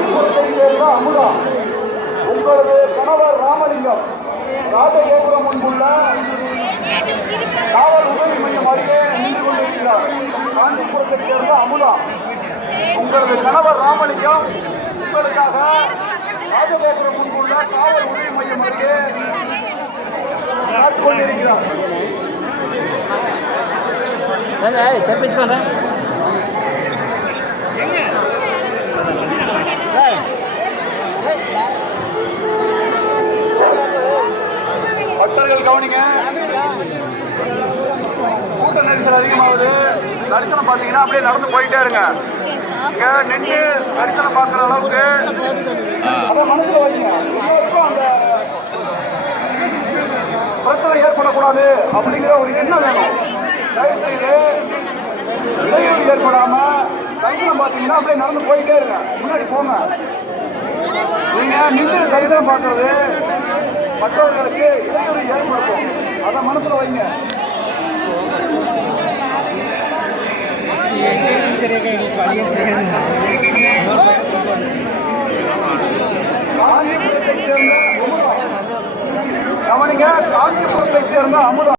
காஞ்சிபுரத்தை சேர்ந்த அமுதா, உங்களது கணவர் ராமலிங்கம் ராஜகோபுரம் முன்புள்ள காவல் உதவி மையம் அருகே நின்று கொண்டிருக்கிறார். காஞ்சிபுரத்தை சேர்ந்த அமுதா, உங்களது கணவர் ராமலிங்கம் உங்களுக்காக ராஜகோபுரம் முன்புள்ள காவல் உதவி மையம் அருகே காத்துக் கொண்டிருக்கிறார். பக்தர்கள் கவனிங்க, கூட்ட நெரிசல் அதிகமாகுது. தரிசனம் பார்த்தீங்கன்னா அப்படியே நடந்து போயிட்டே இருங்க. இங்க நின்று தரிசனம் பார்க்குற அளவுக்கு அதை மனசில் வைங்க. அந்த பிரச்சனை ஏற்படக்கூடாது அப்படிங்கிற ஒரு எண்ணம் வேணும். தயவுசெய்து இடையூறு ஏற்படாம தரிசனம் பார்த்தீங்கன்னா அப்படியே நடந்து போயிட்டே இருங்க. முன்னாடி போங்க. நீங்க நின்று தரிசனம் பார்க்கறது மற்றவர்களுக்கு இடையூறு ஏற்படுத்தும். அதை மனசுல வைங்க. கவனிங்க, காஞ்சிபுரத்தை சேர்ந்த அமுதா.